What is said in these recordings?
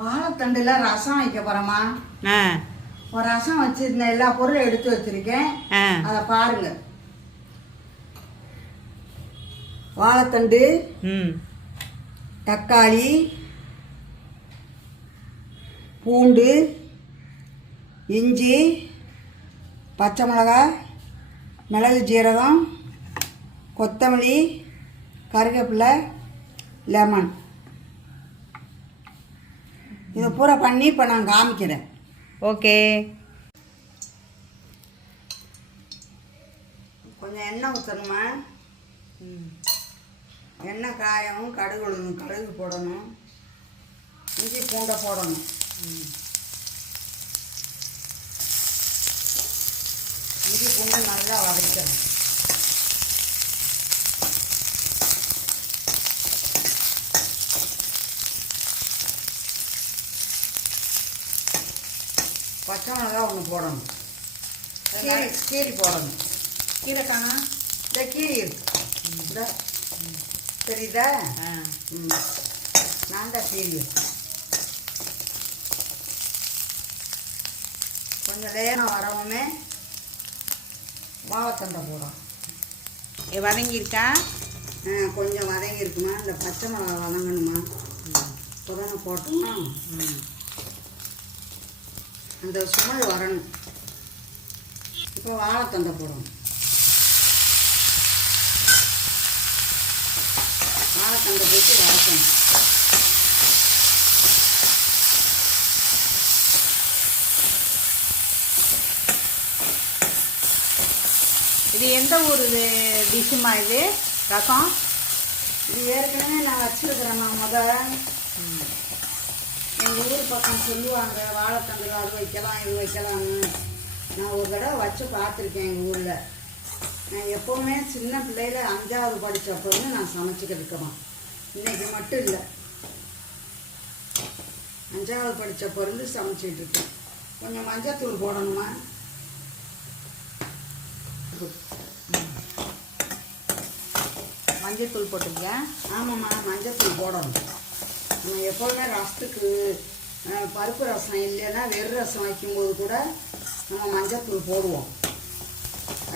வாழைத்தண்டுல ரசம் வைக்க போறோமா ஒரு ரசம் வச்சிருந்த எல்லா பொருளும் எடுத்து வச்சிருக்கேன். அதை பாருங்க. வாழைத்தண்டு தக்காளி பூண்டு இஞ்சி பச்சை மிளகாய் மிளகு ஜீரகம் கொத்தமல்லி கருவேப்பிலை லெமன். இதை பூரா பண்ணி இப்போ நான் காமிக்கிறேன். ஓகே. கொஞ்சம் எண்ணெய் ஊற்றணுமா எண்ணெய் காயவும் கடுகு கடுகு போடணும். இஞ்சி பூண்டை போடணும். இஞ்சி பூண்டை நல்லா வதக்கணும். பச்சை மிளகா ஒன்று போடணும். கீரி கீரி போடணும். கீரை காணா? இந்த கீரி இருக்கு. தெரியுதா? ஆ. ம். நான் தான் கீரி கொஞ்சம் லேனாக வரவுமே வாழைத்தண்டை போடும் வதங்கியிருக்கா? ஆ கொஞ்சம் வதங்கி இருக்குமா இந்த பச்சை மிளகா வதங்கணுமா? புதனை ம். அந்த சுமல் வரணும். இப்போ வாழைத்தண்டை போடணும். வாழைத்தண்டை போட்டு வதக்கணும். இது எந்த ஊர் இது டிஷ்ஷுமா இது? ரசம்? இது ஏற்கனவே நான் வச்சிருக்கிறேன் நான் முதல் எங்கள் ஊர் பக்கம் சொல்லுவாங்க வாழைத்தண்டு அது வைக்கலாம் இது வைக்கலாம்னு. நான் ஒரு தடவை வச்சு பார்த்துருக்கேன் எங்கள் ஊரில். நான் எப்போவுமே சின்ன பிள்ளையில அஞ்சாவது படித்தப்போன்னு நான் சமைச்சிக்கிட்டு இருக்கிறோம் இன்னைக்கு மட்டும் இல்லை. அஞ்சாவது படித்தப்போ இருந்து சமைச்சிட்டு இருக்கேன். கொஞ்சம் மஞ்சத்தூள் போடணுமா? மஞ்சத்தூள் போட்டுருங்க ஆமாம்மா மஞ்சத்தூள் போடணும். நம்ம எப்போவுமே ரசத்துக்கு பருப்பு ரசம் இல்லைன்னா வெறும் ரசம் வைக்கும்போது கூட நம்ம மஞ்சத்தூள் போடுவோம்.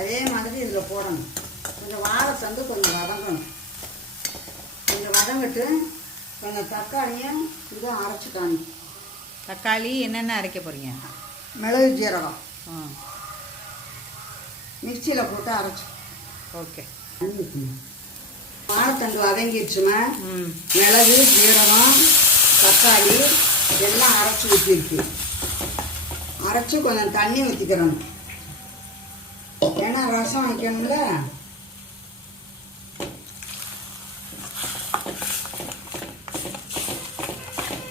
அதே மாதிரி இதில் போடணும். கொஞ்சம் வாழைத்தண்டு கொஞ்சம் வதங்கணும். கொஞ்சம் வதங்கிட்டு கொஞ்சம் தக்காளியும் இதுவும் அரைச்சிட்டாங்க தக்காளி என்னென்ன அரைக்க போகிறீங்க மிளகு ஜீரகம். மிக்சியில் போட்டு அரைச்சி. ஓகே. வாழைத்தண்டு வதங்கிடுச்சுமா மிளகு ஜீரகம் தக்காளி எல்லாம் அரைச்சி ஊற்றிருக்கு அரைச்சி கொஞ்சம் தண்ணி ஊற்றிக்கிறோம் ஏன்னா ரசம் வைக்கணும்ல.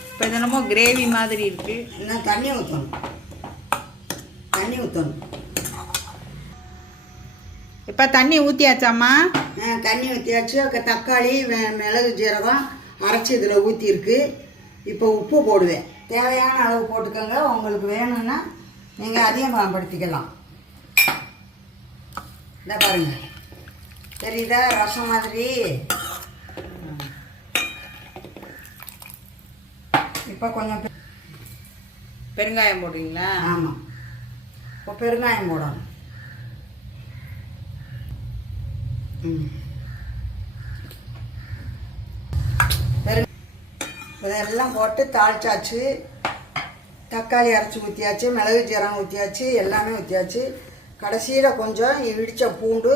இப்போ இது என்னமோ கிரேவி மாதிரி இருக்குது இன்னும் தண்ணி ஊற்றணும் தண்ணி ஊற்றணும் இப்போ தண்ணி ஊற்றியாச்சாம்மா தண்ணி ஊற்றியாச்சு தக்காளி மிளகு ஜீரகம் அரைச்சி இதில் ஊற்றிருக்கு இப்போ உப்பு போடுவேன். தேவையான அளவு போட்டுக்கோங்க. உங்களுக்கு வேணும்னா நீங்கள் அதிகம் பயன்படுத்திக்கலாம் இந்த பாருங்க. தெரியுதா? ரசம் மாதிரி. இப்போ கொஞ்சம் பெருங்காயம் போடுறீங்களா ஆமாம் இப்போ பெருங்காயம் போடணும் ம். பெரு இதெல்லாம் போட்டு தாளிச்சாச்சு. தக்காளி அரைச்சி ஊற்றியாச்சு மிளகு ஜீரகம் ஊற்றியாச்சு எல்லாமே ஊற்றியாச்சு கடைசியில் கொஞ்சம் இடித்த பூண்டு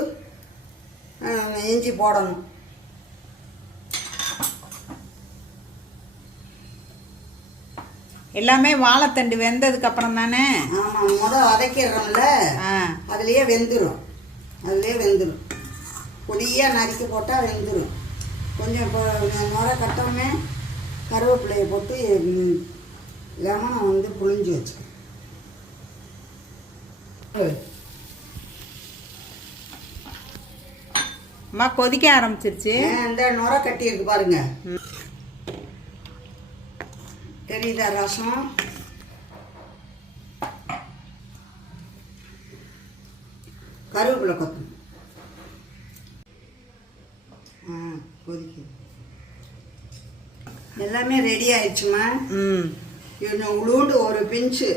இஞ்சி போடணும். எல்லாமே வாழைத்தண்டு வெந்ததுக்கு அப்புறம் தானே? ஆமாம் முத வதக்கிடுறோம்ல அதுலேயே வெந்துடும் அதுலேயே வெந்துடும் பொடியாக நறுக்கி போட்டால் வெந்துடும் கொஞ்சம் இப்போ முறை கட்டவுமே கருவேப்பிலையை போட்டு லெமனை வந்து புழிஞ்சு வச்சு அம்மா கொதிக்க ஆரம்பிச்சிருச்சு. இந்த நுரை கட்டி இருக்கு பாருங்க. தெரியுதா ரசம்? கருவேப்பிலை கொத்தணும் எல்லாமே ரெடி ஆயிடுச்சுமா ம். இன்னும் உளுண்டு ஒரு பிஞ்சு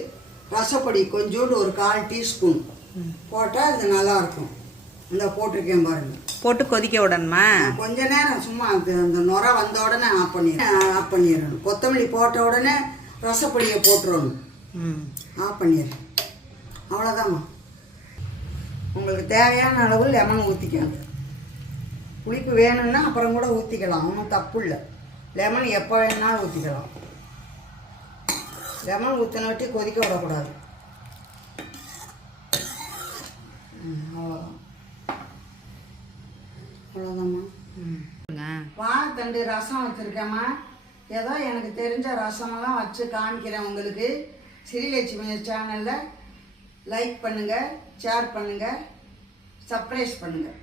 ரசப்பொடி கொஞ்சோண்டு ஒரு கால் டீஸ்பூன் போட்டால் இது நல்லா இருக்கும் இந்த போட்டிருக்கேன் பாருங்க. போட்டு கொதிக்க விடணுமா? கொஞ்ச நேரம் சும்மா அது அந்த நுர வந்த உடனே ஆஃப் பண்ணிடுறேன் ஆஃப் பண்ணிடணும். கொத்தமல்லி போட்ட உடனே ரசப்பொடியை போட்டுறணும். ம். ஆஃப் பண்ணிடுறேன் அவ்வளோதாம்மா உங்களுக்கு தேவையான அளவு லெமன் ஊற்றிக்கோங்க புளிப்பு வேணும்னா அப்புறம் கூட ஊற்றிக்கலாம் ஒன்றும் தப்பு இல்லை. லெமன் எப்போ வேணாலும் ஊற்றிக்கலாம் லெமன் ஊற்றின வட்டி கொதிக்க விடக்கூடாது. அவ்வளோதான் அவ்வளோதாம்மா ம். வாழைத்தண்டு ரசம் வச்சுருக்கேம்மா. ஏதோ எனக்கு தெரிஞ்ச ரசமெல்லாம் வச்சு காமிக்கிறேன் உங்களுக்கு. ஸ்ரீலட்சுமி சேனலில் லைக் பண்ணுங்கள் ஷேர் பண்ணுங்கள் சப்ரைஸ் பண்ணுங்கள்